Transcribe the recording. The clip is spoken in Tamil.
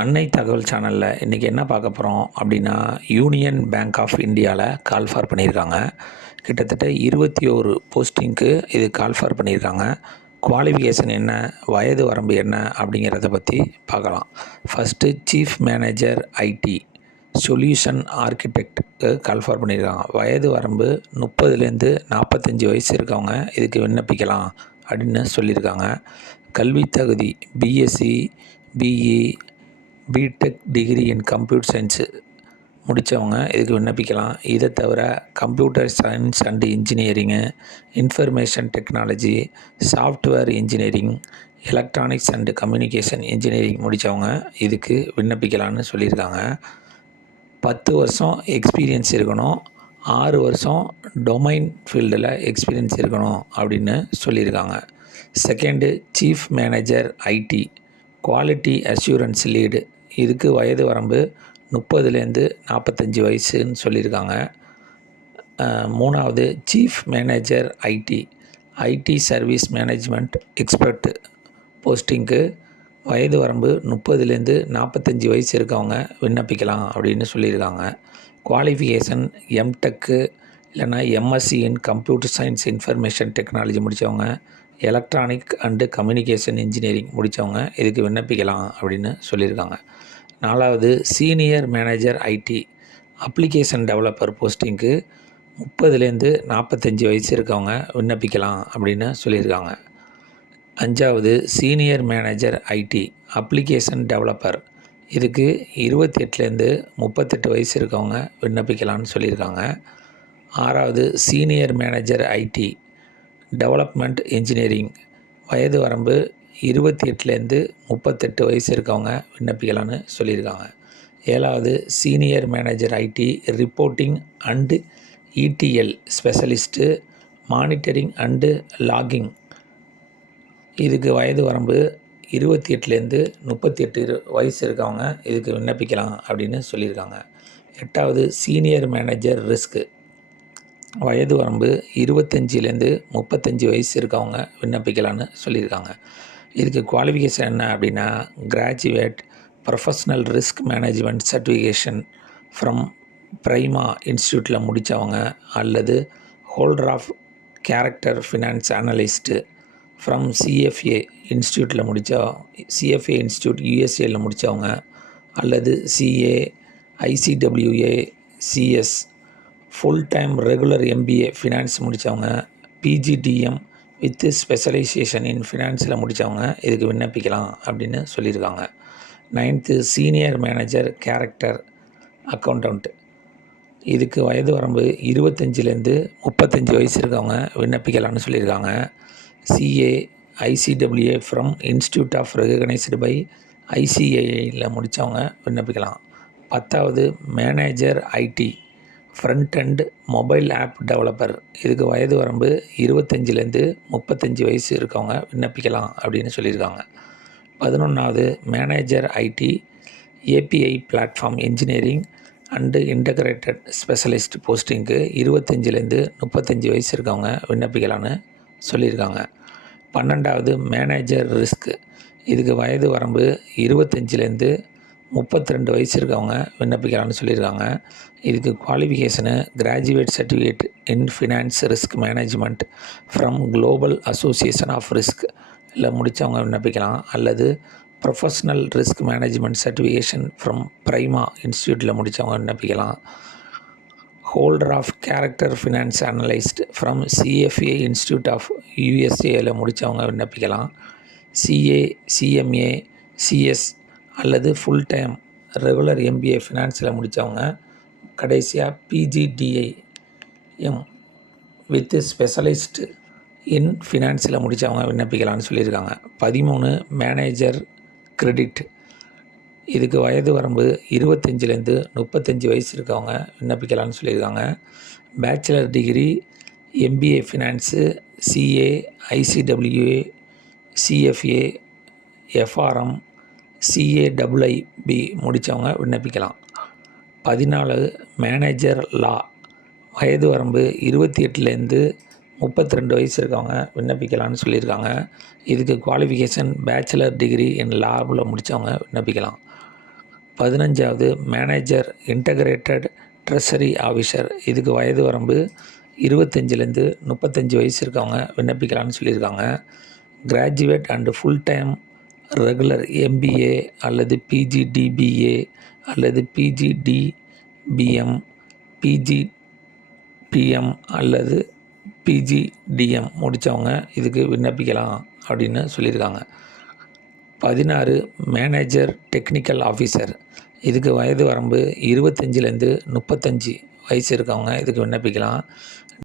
அன்னை தகவல் சேனலில் இன்றைக்கி என்ன பார்க்க போகிறோம் அப்படின்னா, யூனியன் பேங்க் ஆஃப் இந்தியாவில் கால் ஃபார் பண்ணியிருக்காங்க. கிட்டத்தட்ட 21 போஸ்டிங்க்கு இது கால் ஃபார் பண்ணியிருக்காங்க. குவாலிஃபிகேஷன் என்ன, வயது வரம்பு என்ன அப்படிங்கிறத பற்றி பார்க்கலாம். First chief manager IT solution ஆர்கிடெக்ட்டுக்கு கால் ஃபார் பண்ணியிருக்காங்க. வயது வரம்பு 30லேருந்து 45 வயசு இருக்கவங்க இதுக்கு விண்ணப்பிக்கலாம் அப்படின்னு சொல்லியிருக்காங்க. கல்வி தகுதி B Sc, BE, B Tech degree in computer science முடித்தவங்க இதுக்கு விண்ணப்பிக்கலாம். இதை தவிர computer science and engineering, information technology, software engineering, electronics and communication engineering முடித்தவங்க இதுக்கு விண்ணப்பிக்கலான்னு சொல்லியிருக்காங்க. 10 வருஷம் எக்ஸ்பீரியன்ஸ் இருக்கணும், 6 வருஷம் டொமைன் ஃபீல்டில் எக்ஸ்பீரியன்ஸ் இருக்கணும் அப்படின்னு சொல்லியிருக்காங்க. Second chief manager IT quality assurance lead இதுக்கு வயது வரம்பு 30லேருந்து 45 வயசுன்னு சொல்லியிருக்காங்க. மூணாவது chief manager IT service management expert போஸ்டிங்க்கு வயது வரம்பு 30லேருந்து 45 வயசு இருக்கவங்க விண்ணப்பிக்கலாம் அப்படின்னு சொல்லியிருக்காங்க. குவாலிஃபிகேஷன் எம்டெக்கு இல்லைனா MSc in computer science information technology முடித்தவங்க, எலக்ட்ரானிக் அண்டு கம்யூனிகேஷன் இன்ஜினியரிங் முடித்தவங்க இதுக்கு விண்ணப்பிக்கலாம் அப்படின்னு சொல்லியிருக்காங்க. நாலாவது senior manager IT application developer போஸ்டிங்க்கு 30லேருந்து 45 வயசு இருக்கவங்க விண்ணப்பிக்கலாம் அப்படின்னு சொல்லியிருக்காங்க. அஞ்சாவது senior manager IT application developer இதுக்கு 28லேருந்து 38 வயசு இருக்கவங்க விண்ணப்பிக்கலாம்னு சொல்லியிருக்காங்க. ஆறாவது senior manager IT development engineering வயது வரம்பு 28லேருந்து 38 வயசு இருக்கவங்க விண்ணப்பிக்கலான்னு சொல்லியிருக்காங்க. ஏழாவது senior manager IT reporting and ETL specialist monitoring and logging இதுக்கு வயது வரம்பு 28லேருந்து 38 வயசு இருக்கவங்க இதுக்கு விண்ணப்பிக்கலாம் அப்படின்னு சொல்லியிருக்காங்க. எட்டாவது சீனியர் மேனேஜர் ரிஸ்க்கு வயது வரம்பு 25லேருந்து 35 வயசு இருக்கவங்க விண்ணப்பிக்கலான்னு சொல்லியிருக்காங்க. இதுக்கு குவாலிஃபிகேஷன் என்ன அப்படின்னா, graduate professional risk management certification from PRMIA இன்ஸ்டியூட்டில் முடித்தவங்க அல்லது holder of character finance analyst from CFA இன்ஸ்டியூட்டில் சிஎஃப்ஏ இன்ஸ்டியூட் யூஎஸ்ஏயில் முடித்தவங்க அல்லது CA, ICWA, CS full time regular MBA finance முடித்தவங்க, பிஜிடிஎம் வித் ஸ்பெஷலைசேஷன் இன் ஃபினான்ஸில் முடித்தவங்க இதுக்கு விண்ணப்பிக்கலாம் அப்படின்னு சொல்லியிருக்காங்க. 9th senior manager character accountant இதுக்கு வயது வரம்பு 25லேருந்து 35 வயசு இருக்கவங்க விண்ணப்பிக்கலாம்னு சொல்லியிருக்காங்க. CA, ICWA from institute of recognised by ஐசிஏஐயில் முடித்தவங்க விண்ணப்பிக்கலாம். 10வது manager IT front and mobile app developer இதுக்கு வயது வரம்பு 25லேருந்து 35 வயசு இருக்கவங்க விண்ணப்பிக்கலாம் அப்படின்னு சொல்லியிருக்காங்க. 11வது manager IT API platform engineering and integrated specialist போஸ்டிங்க்கு 25லேருந்து 35 வயசு இருக்கவங்க விண்ணப்பிக்கலான்னு சொல்லியிருக்காங்க. 12வது மேனேஜர் ரிஸ்க் இதுக்கு வயது வரம்பு 25லேருந்து 32 வயசு இருக்கவங்க விண்ணப்பிக்கலாம்னு சொல்லியிருக்காங்க. இதுக்கு qualification graduate certificate in finance risk management from global association of risk இல்லை முடித்தவங்க விண்ணப்பிக்கலாம் அல்லது professional risk management certification from PRMIA இன்ஸ்டியூட்டில் முடித்தவங்க விண்ணப்பிக்கலாம். Holder of character finance analyst from CFA institute of யூஎஸ்ஏயில் முடித்தவங்க விண்ணப்பிக்கலாம். சிஏ, சிஎம்ஏ, சிஎஸ் அல்லது ஃபுல் டைம் ரெகுலர் எம்பிஏ ஃபினான்ஸில் முடித்தவங்க, கடைசியாக பிஜிடிஐஎம் வித் ஸ்பெஷலிஸ்ட் இன் ஃபினான்ஸில் முடித்தவங்க விண்ணப்பிக்கலாம்னு சொல்லியிருக்காங்க. 13 மேனேஜர் கிரெடிட் இதுக்கு வயது வரம்பு 25லேருந்து 35 வயசு இருக்கவங்க விண்ணப்பிக்கலாம்னு சொல்லியிருக்காங்க. Bachelor degree MBA finance, CA, ICWA, CFA, FRM, CAIIB முடித்தவங்க விண்ணப்பிக்கலாம். 14 மேனேஜர் லா வயது வரம்பு 28லேருந்து 32 வயசு இருக்கவங்க விண்ணப்பிக்கலாம்னு சொல்லியிருக்காங்க. இதுக்கு குவாலிஃபிகேஷன் பேச்சுலர் டிகிரி இன் லாவில் முடித்தவங்க விண்ணப்பிக்கலாம். 15வது மேனேஜர் இன்டகிரேட்டட் ட்ரெஸரி ஆஃபீஸர், இதுக்கு வயது வரம்பு 25லேருந்து 35 வயசு இருக்கவங்க விண்ணப்பிக்கலாம்னு சொல்லியிருக்காங்க. Graduate and full time regular MBA அல்லது பிஜிடிபிஏ அல்லது பிஜிடிபிஎம், பிஜிபிஎம் அல்லது பிஜிடிஎம் முடித்தவங்க இதுக்கு விண்ணப்பிக்கலாம் அப்படின்னு சொல்லியிருக்காங்க. 16 மேனேஜர் டெக்னிக்கல் ஆஃபீஸர், இதுக்கு வயது வரம்பு 25லேருந்து 35 வயசு இருக்கவங்க இதுக்கு விண்ணப்பிக்கலாம்.